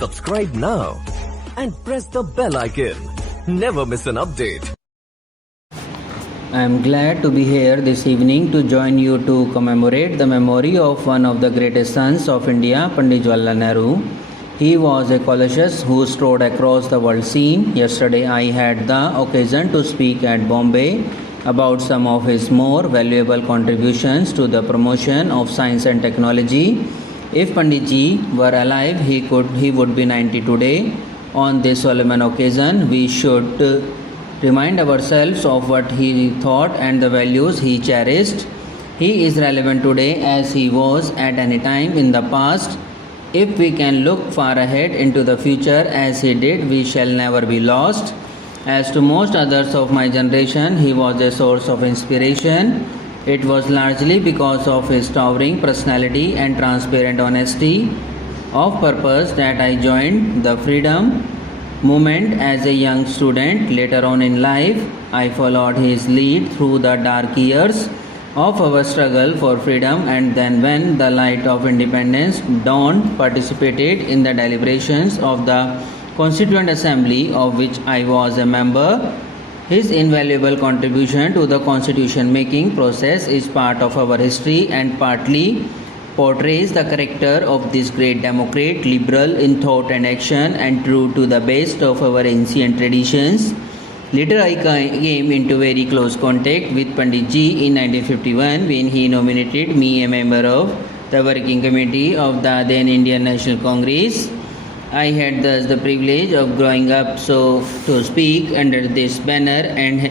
Subscribe now and press the bell icon. Never miss an update. I am glad to be here this evening to join you to commemorate the memory of one of the greatest sons of India, Pandit Jawaharlal Nehru. He was a Colossus who strode across the world scene. Yesterday I had the occasion to speak at Bombay about some of his more valuable contributions to the promotion of science and technology. If Panditji were alive, he would be 90 today. On this solemn occasion, we should remind ourselves of what he thought and the values he cherished. He is relevant today as he was at any time in the past. If we can look far ahead into the future as he did, we shall never be lost. As to most others of my generation, he was a source of inspiration. It was largely because of his towering personality and transparent honesty of purpose that I joined the freedom movement as a young student. Later on in life, I followed his lead through the dark years of our struggle for freedom, and then when the light of independence dawned, participated in the deliberations of the Constituent Assembly, of which I was a member. His invaluable contribution to the constitution making process is part of our history and partly portrays the character of this great democrat, liberal in thought and action and true to the best of our ancient traditions. Later I came into very close contact with Pandit Ji in 1951 when he nominated me a member of the working committee of the then Indian National Congress. I had thus the privilege of growing up, so to speak, under this banner and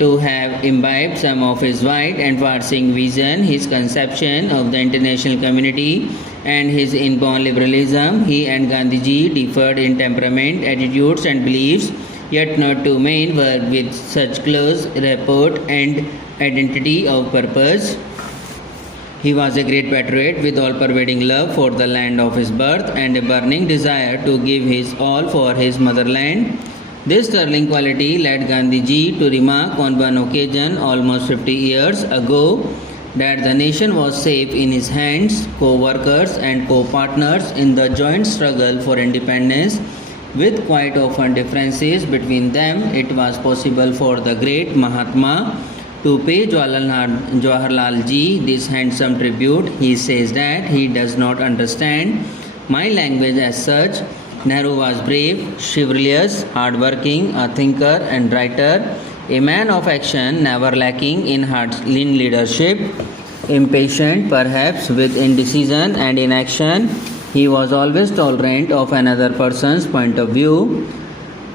to have imbibed some of his wide and far-seeing vision, his conception of the international community and his inborn liberalism. He and Gandhiji differed in temperament, attitudes and beliefs, yet not two men were with such close rapport and identity of purpose. He was a great patriot with all-pervading love for the land of his birth and a burning desire to give his all for his motherland. This sterling quality led Gandhiji to remark on one occasion almost 50 years ago that the nation was safe in his hands, co-workers and co-partners in the joint struggle for independence. With quite often differences between them, it was possible for the great Mahatma to pay Jawaharlal Ji this handsome tribute. He says that he does not understand my language as such. Nehru was brave, chivalrous, hardworking, a thinker and writer, a man of action, never lacking in leadership, impatient perhaps with indecision and inaction. He was always tolerant of another person's point of view.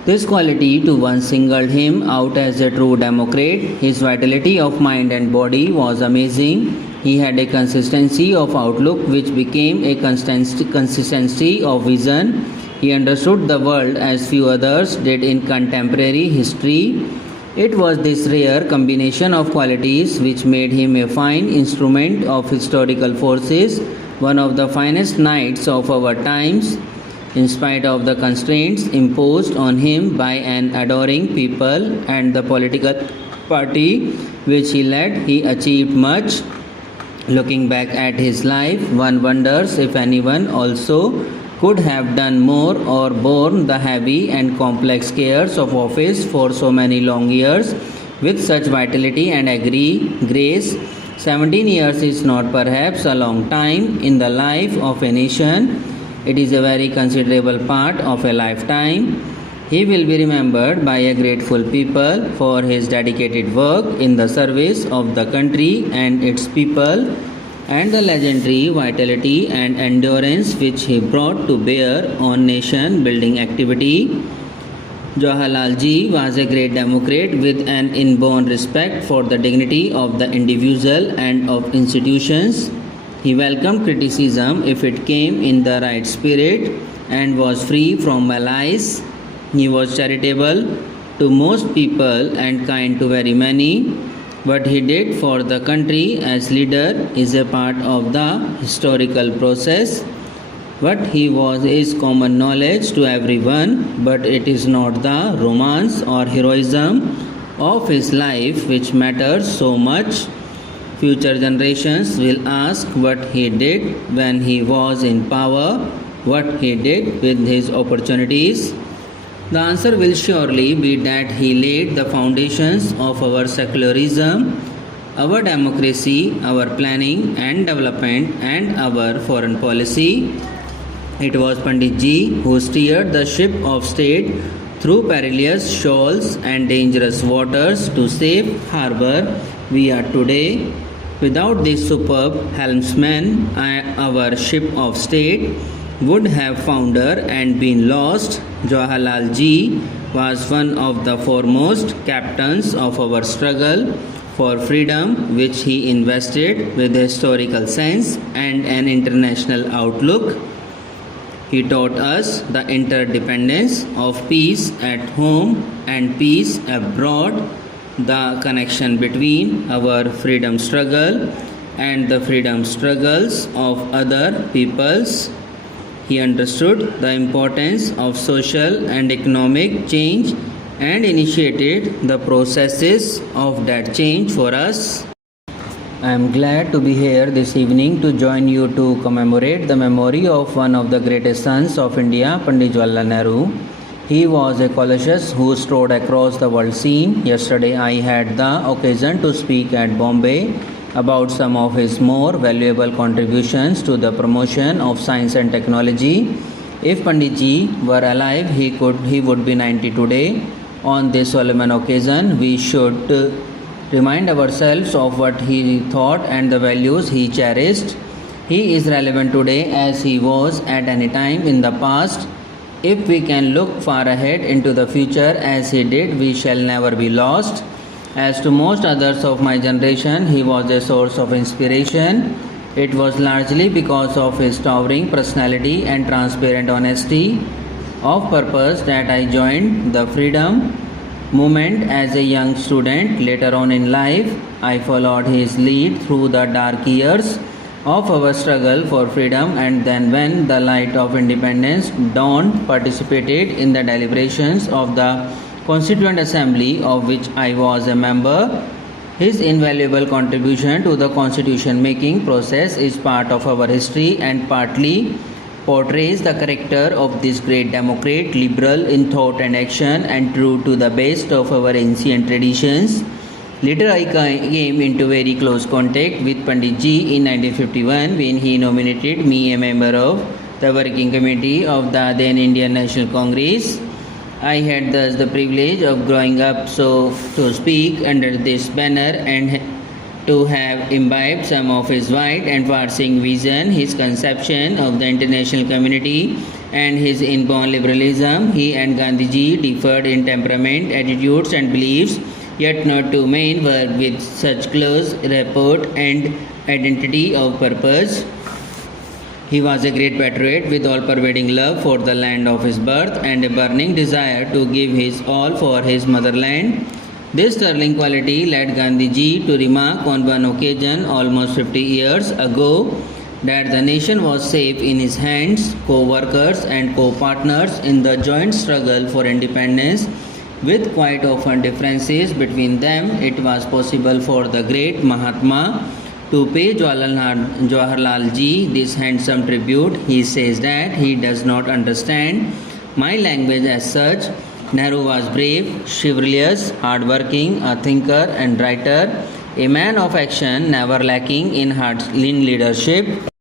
This quality to once singled him out as a true democrat. His vitality of mind and body was amazing. He had a consistency of outlook which became a consistency of vision. He understood the world as few others did in contemporary history. It was this rare combination of qualities which made him a fine instrument of historical forces, one of the finest knights of our times. In spite of the constraints imposed on him by an adoring people and the political party which he led, he achieved much. Looking back at his life, one wonders if anyone also could have done more or borne the heavy and complex cares of office for so many long years with such vitality and grace. 17 years is not perhaps a long time in the life of a nation. It is a very considerable part of a lifetime. He will be remembered by a grateful people for his dedicated work in the service of the country and its people, and the legendary vitality and endurance which he brought to bear on nation building activity. Jawaharlal Ji was a great democrat with an inborn respect for the dignity of the individual and of institutions. He welcomed criticism if it came in the right spirit and was free from malice. He was charitable to most people and kind to very many. What he did for the country as leader is a part of the historical process. What he was is common knowledge to everyone, but it is not the romance or heroism of his life which matters so much. Future generations will ask what he did when he was in power. what he did with his opportunities? The answer will surely be that he laid the foundations of our secularism, our democracy, our planning and development, and our foreign policy. It was Pandit Ji who steered the ship of state through perilous shoals and dangerous waters to safe harbor we are today. Without this superb helmsman, our ship of state would have foundered and been lost. Jawaharlal Ji was one of the foremost captains of our struggle for freedom, which he invested with historical sense and an international outlook. He taught us the interdependence of peace at home and peace abroad, the connection between our freedom struggle and the freedom struggles of other peoples. He understood the importance of social and economic change and initiated the processes of that change for us. I am glad to be here this evening to join you to commemorate the memory of one of the greatest sons of India, Pandit Jawaharlal Nehru. He was a Colossus who strode across the world scene. Yesterday I had the occasion to speak at Bombay about some of his more valuable contributions to the promotion of science and technology. If Pandit Ji were alive, he would be 90 today. On this solemn occasion, we should remind ourselves of what he thought and the values he cherished. He is relevant today as he was at any time in the past. If we can look far ahead into the future as he did, we shall never be lost. As to most others of my generation, he was a source of inspiration. It was largely because of his towering personality and transparent honesty of purpose that I joined the freedom movement as a young student. Later on in life, I followed his lead through the dark years of our struggle for freedom, and then when the light of independence dawned, participated in the deliberations of the Constituent Assembly, of which I was a member. His invaluable contribution to the constitution making process is part of our history and partly portrays the character of this great democrat, liberal in thought and action and true to the best of our ancient traditions. Later I came into very close contact with Pandit Ji in 1951 when he nominated me a member of the working committee of the then Indian National Congress. I had thus the privilege of growing up, so to speak, under this banner and to have imbibed some of his wide and far-seeing vision, his conception of the international community and his inborn liberalism. He and Gandhiji differed in temperament, attitudes and beliefs, yet not two men were with such close rapport and identity of purpose. He was a great patriot with all-pervading love for the land of his birth and a burning desire to give his all for his motherland. This sterling quality led Gandhiji to remark on one occasion almost 50 years ago that the nation was safe in his hands, co-workers and co-partners in the joint struggle for independence. With quite often differences between them, it was possible for the great Mahatma to pay Jawaharlal Ji this handsome tribute. He says that he does not understand my language as such. Nehru was brave, chivalrous, hard-working, a thinker and writer, a man of action, never lacking in leadership.